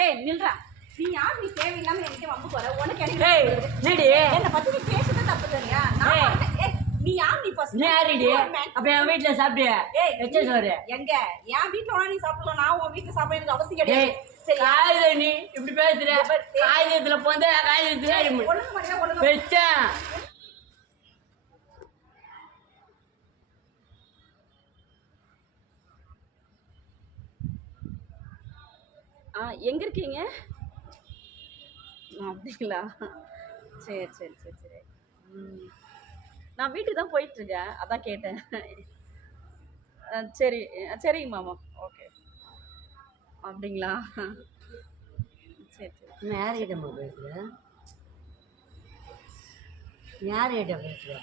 ஏய் நில்றா. நீ யார்? நீ தேவையில்லாம என்கிட்ட வம்புக்கு வர. உனக்கு எனக்கு ஏய் என்னடி என்ன பத்தி நீ பேசுறது தப்பு இல்லையா? நீ யார்? நீ ஃபர்ஸ்ட் நீ யாரிடி? அப்ப என் வீட்ல சாப்பிட்டியா? ஏய் வெச்ச சோறு எங்க? என் வீட்ல வேணா நீ சாப்பிடலாம். நான் உன் வீட்ல சாப்பிட எனக்கு அவசியம் கிடையாது. சரி காயில நீ இப்படி பேசுற. காயிலத்துல போந்தே காயிலத்துல ஒழுங்கு மரியாதை ஒழுங்கு வெச்சேன். எங்க இருக்கீங்க? அப்படிங்களா? சரி சரி சரி சரி. நான் வீட்டுக்கு தான் போயிட்டுருக்கேன், அதான் கேட்டேன். சரி சரிங்க மாமா. ஓகே அப்படிங்களா? சரி சரி. நீ யார்கிட்ட பேசுற? யார்கிட்ட பேசுற?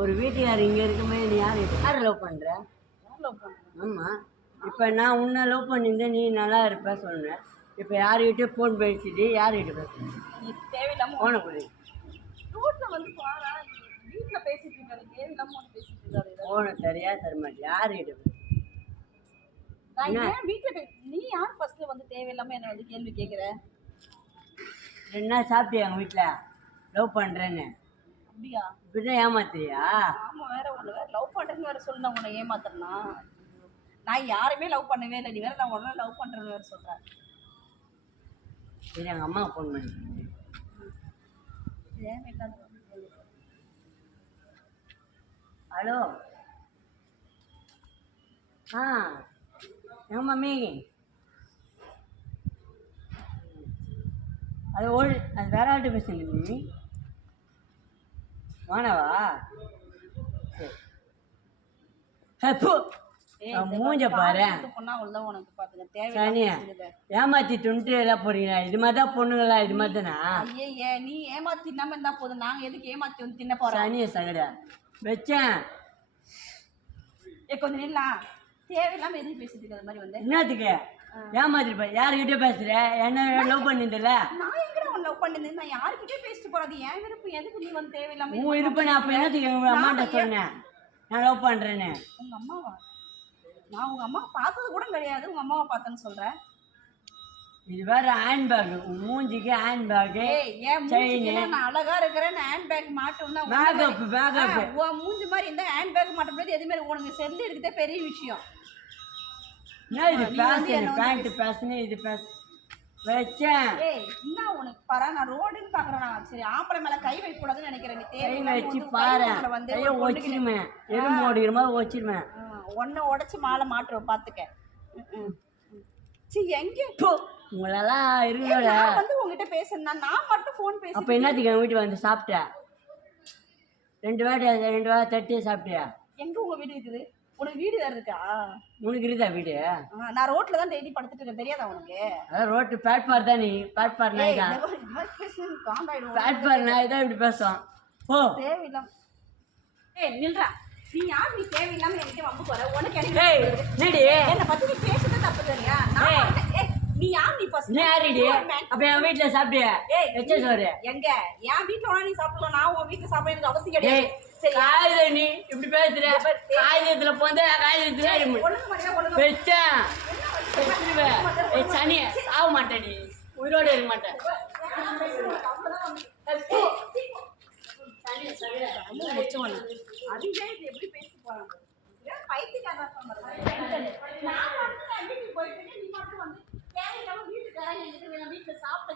ஒரு வீட்டுக்காரர் இங்கே இருக்குமே, நீ யார் லவ் பண்ணுற? ஆமாம். இப்போ நான் உன்னை லவ் பண்ணியிருந்தேன், நீ நல்லா இருப்ப சொன்னேன். இப்போ யார்கிட்டயோ ஃபோன் பேசிட்டு யார்கிட்ட பேசுகிறேன்? நீ தேவையில்லாமல் ஃபோனை கொடு. ரோட்டில் வந்து பாரா, வீட்டில் பேசிட்டு இருக்காரு. தேவையில்லாமல் பேசிட்டு இருக்காரு. ஃபோனை தரையா தரமாட்டேன். யார்கிட்ட பேசுகிறேன்? நீ யார் ஃபர்ஸ்ட் வந்து தேவையில்லாம என்ன வந்து கேள்வி கேட்குற? என்ன சாப்பிட்டியா எங்கள் வீட்டில் லவ் பண்ணுறேன்னு? அப்படியா? இப்படிதான் ஏமாத்துறியா? ஆமா, வேற ஒன்று வேற லவ் பண்ணுறேன்னு வேற சொல்லி நான் உன்னை ஏமாத்துறேன்னா? நான் யாருமே லவ் பண்ணவே இல்லை. நீ வேற நான் உடனே லவ் பண்ணுறேன்னு வேற சொல்கிறேன். சரி எங்கள் அம்மாவுக்கு ஃபோன் பண்ணி. ஹலோ. எங்க மம்மி அது வேற ஆள்கிட்ட பேசுங்க மம்மி. வானவா? சரி மூஞ்ச பாரு. ஏமாத்தி துண்டு எல்லாம் போறீங்களா? இது மாதிரி தான் பொண்ணுங்களா? இது மாதிரி தானா? ஐயே, நீ ஏமாத்தி தின்னாம இருந்தா போதும். நாங்க எதுக்கு ஏமாத்தி வந்து தின்ன போறோம்? சனிய சகடா வச்சேன். கொஞ்சம் நில்லாம். தேவையில்லாம எதுவும் பேசிட்டு இருக்கிற மாதிரி வந்து என்னத்துக்கு ஏமாத்திருப்ப? யாருக்கிட்டே பேசுற? என்ன லவ் பண்ணிட்டல? நான் எங்கடா உன்னை லவ் பண்ணிருந்தேன்? நான் யாருக்கிட்டே பேசிட்டு போறது? என் விருப்பம். எதுக்கு நீ வந்து தேவையில்லாம உன் விருப்பம்? அப்ப என்னத்துக்கு எங்க அம்மாட்ட சொன்னேன் நான் லவ் பண்றேன்னு? உங்க அம்மாவா? நான் உங்க அம்மா பார்த்தது கூட கிடையாது. உங்க அம்மாவை பார்த்தேன்னு சொல்றேன். இது வேற ஹேண்ட் பேக். மூஞ்சிக்கு ஹேண்ட் பேக். நான் அழகா இருக்கிறேன். ஹேண்ட் பேக் மாட்டோம்னா மூஞ்சி மாதிரி இருந்தா ஹேண்ட் பேக் மாட்ட முடியாது. எது மாதிரி உனக்கு செல்லு இருக்குதே பெரிய விஷயம். இது பேண்ட் பேசுனே இது வச்சேன். என்ன உனக்கு பாரு, நான் ரோடுன்னு பாக்குறேன். சரி ஆம்பளை மேல கை வைக்க கூடாதுன்னு நினைக்கிறேன். கை வச்சு பாரு, கையை ஒச்சிருவேன். எறும்பு ஓடிக்கிற மாதிரி ஒச்சிருவேன். ஒன்ன உடைச்சு மாலை மாட்டுறோம் பாத்துக்க. எங்க உங்களெல்லாம் இருக்கோட வந்து உங்ககிட்ட பேசுனா நான் மட்டும் போன் பேச. அப்ப என்னத்துக்கு என் வீட்டுக்கு வந்து சாப்பிட்ட? ரெண்டு வாட்டி தட்டி சாப்பிட்டியா? எங்க உங்க வீடு இருக்குது? உனக்கு வீடு வேற இருக்கா? உனக்கு இருக்குதா வீடு? நான் ரோட்ல தான் டெய்லி படுத்துட்டு இருக்கேன். தெரியாதா உனக்கு? அதான் ரோட்டு பிளாட்ஃபார்ம் தான். நீ பிளாட்ஃபார்ம் நாய் தான். பிளாட்ஃபார்ம் நாய் தான் இப்படி பேசுவான். ஓ தேவையில்லாம. நில்றா. நீ யார்? நீ தேவையில்லாம என்கிட்ட வம்புக்கு வர. உனக்கு என்னடி? என்ன பத்தி நீ பேசுறது தப்பு இல்லையா? நீ யார்? நீ ஃபர்ஸ்ட் நீ யாரிடி? அப்ப என் வீட்ல சாப்பிட்டியா? வெச்ச சோறு எங்க? என் வீட்ல வேணா நீ சாப்பிடலாம். நான் உன் வீட்ல சாப்பிட எனக்கு அவசியம் கிடையாது. சரி காயில நீ இப்படி பேசுற. காயிலத்துல போந்தே காயிலத்துல வெச்சேன். சனிய சாக மாட்டேன். நீ உயிரோட இருக்க மாட்டேன். எப்படி பேசி போறாங்க? பைத்தியக்காரன் வீட்டுக்கு சாப்பிட்டு